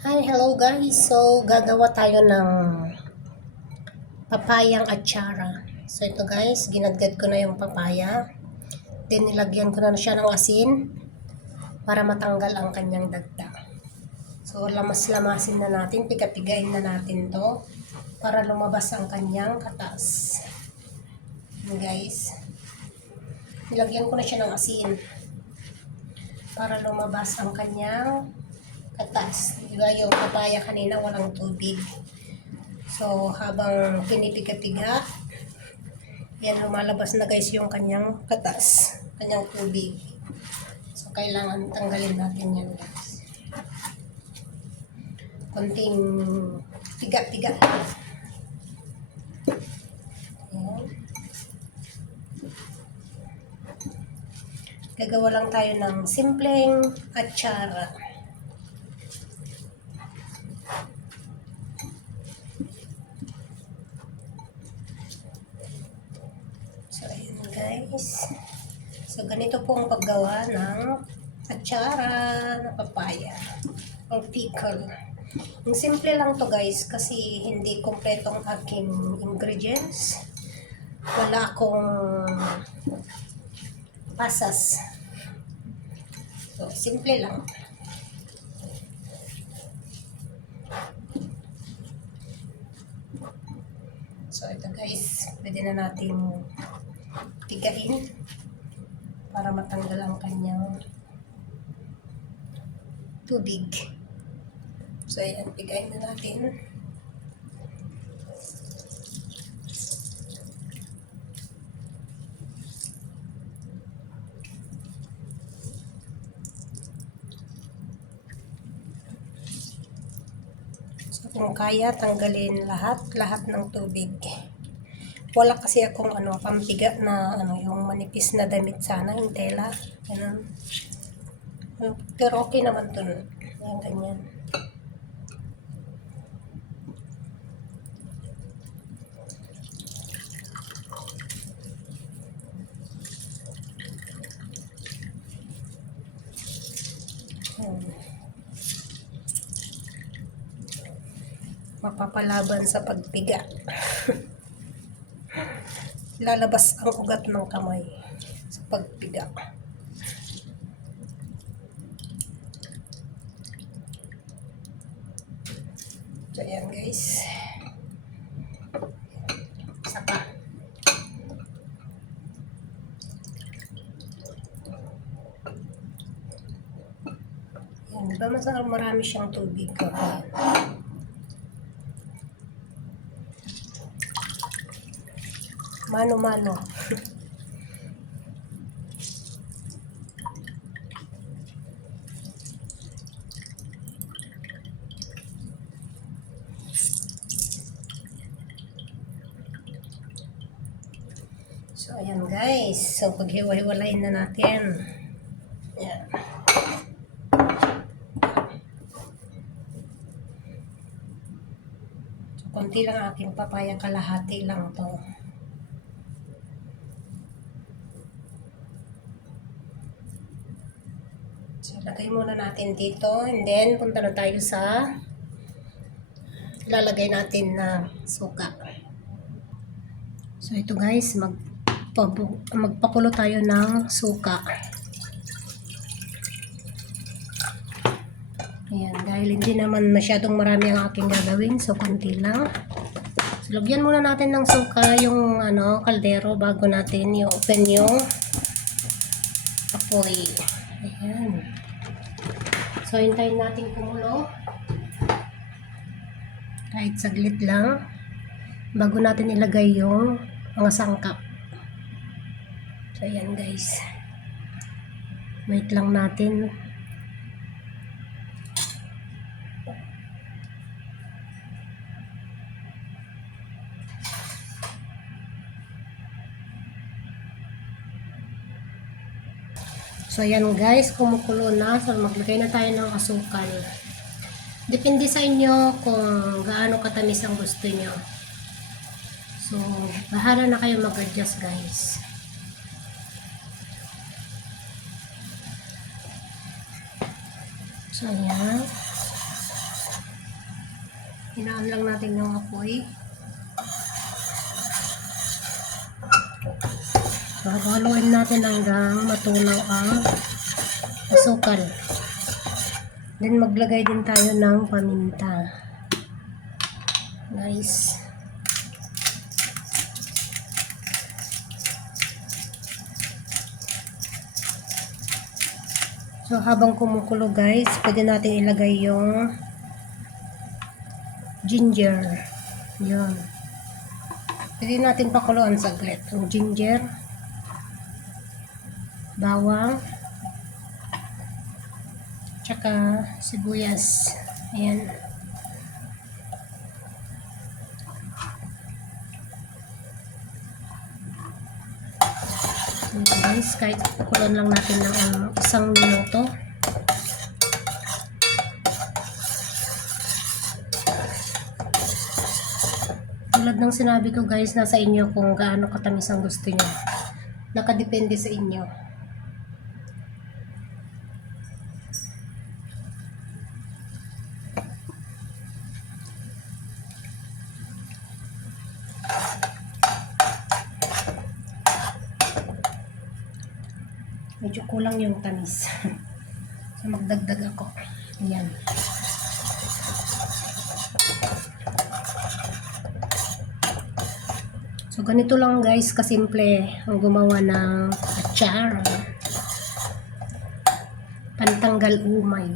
Hi, hello guys. So, gagawa tayo ng papayang atsara. So, ito guys, ginadgad ko na yung papaya. Then, nilagyan ko na siya ng asin para matanggal ang kanyang dagta. So, lamas-lamasin na natin, piga-pigain na natin to para lumabas ang kanyang katas. Yan guys. Nilagyan ko na siya ng asin para lumabas ang kanyang katas. Diba yung papaya kanina walang tubig. So, habang pinipiga-piga, yan, lumalabas na guys yung kanyang katas, kanyang tubig. So, kailangan tanggalin natin yan guys. Konting piga-piga. Yan. Gagawa lang tayo ng simpleng atsara. So, ayan guys. So, ganito po ang paggawa ng atsara na papaya or pickle. Ang simple lang to guys kasi hindi kompleto ang aking ingredients. Wala akong pasas. So, simple lang. So, ito guys, pwede na natin pigain para matanggal ang kanyang tubig. So, ayan, pigain na natin. So, kung kaya, tanggalin lahat ng tubig. Wala kasi akong pampiga na yung manipis na damit sana, yung tela. Ganun. Pero okay naman to. Ayan, ganyan. Mapapalaban sa pagpiga. Lalabas ang ugat ng kamay sa pagpiga. So, ayan guys. Saka. Ayan, diba marami siyang tubig. Mano-mano. So, ayan guys. So, paghiwa-hiwalayin na natin. Ayan. So, konti lang aking papaya, kalahati lang to. So, lagay muna natin dito. And then, punta na tayo sa ilalagay natin na suka. So, ito guys, magpakulo tayo ng suka. Ayan, dahil hindi naman masyadong marami ang aking gagawin, so konti lang. So, lagyan muna natin ng suka yung kaldero bago natin i-open yung apoy. Ayan. So, hintayin natin kumulo. Kahit saglit lang bago natin ilagay yung mga sangkap. So, ayan guys. Wait lang natin. So, ayan guys, kumukulo na. So, maglagay na tayo ng asukal. Depende sa inyo kung gaano katamis ang gusto nyo. So, bahala na kayo mag-adjust guys. So, ayan. Hinaan lang natin yung apoy. So, haluin natin hanggang matunaw ang asukal. Then, maglagay din tayo ng paminta. Nice. So, habang kumukulo guys, pwede natin ilagay yung ginger. Yun. Pwede natin pakuluan saglit. Yung ginger, bawang, tsaka sibuyas. Ayan. Ayan guys, kahit pakuluan lang natin ng 1 minuto. Tulad ng sinabi ko guys, nasa inyo kung gaano katamis ang gusto nyo. Nakadepende sa inyo. Medyo kulang yung tamis. So magdagdag ako. Ayan. So ganito lang guys kasimple ang gumawa ng atsara. Pantanggal umay.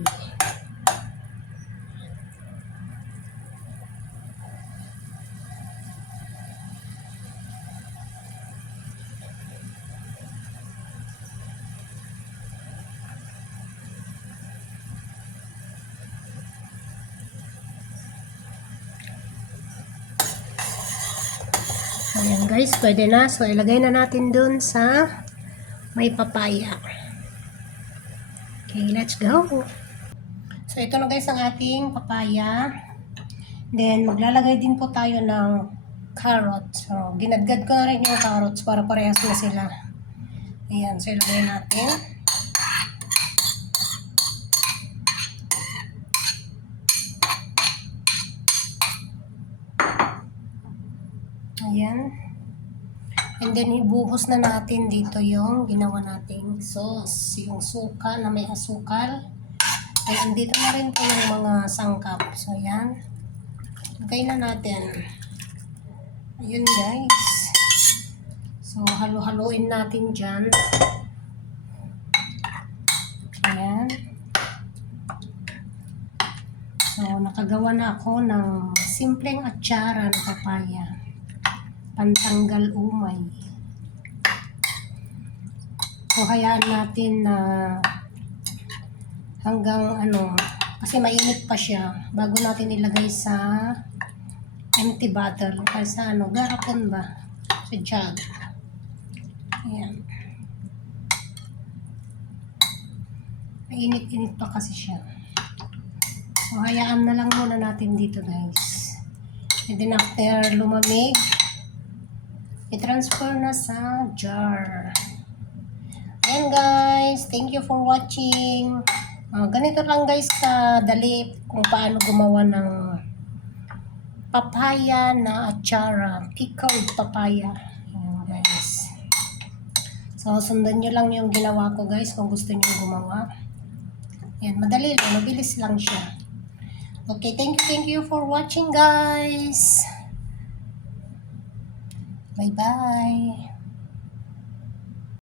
Ayan guys, pwede na. So, ilagay na natin dun sa may papaya. Okay, let's go. So, ito na guys ang ating papaya. Then, maglalagay din po tayo ng carrots. So, ginadgad ko na rin yung carrots para parehas na sila. Ayan, so ilagay natin. Ayan. And then, ibuhos na natin dito yung ginawa nating sauce. Yung suka na may asukal. Ayan, dito na rin po yung mga sangkap. So, ayan. Lagay na natin. Ayun, guys. So, halo-haloin natin dyan. Ayan. So, nakagawa na ako ng simpleng atsara ng papaya. Pantanggal umay. So, hayaan natin na hanggang kasi mainit pa siya bago natin ilagay sa empty bottle. Kasi sa garapon ba? Sa jug. Ayan. Mainit-init pa kasi siya. So, hayaan na lang muna natin dito guys. And then after lumamig, i-transfer na sa jar. Ayan guys, thank you for watching. Ganito lang guys kadali kung paano gumawa ng papaya na atsara, pickled papaya. Ayan guys. So sundan nyo lang yung ginawa ko guys kung gusto nyo gumawa. Ayan, madali lang, mabilis lang siya. Okay, thank you for watching guys. Bye-bye.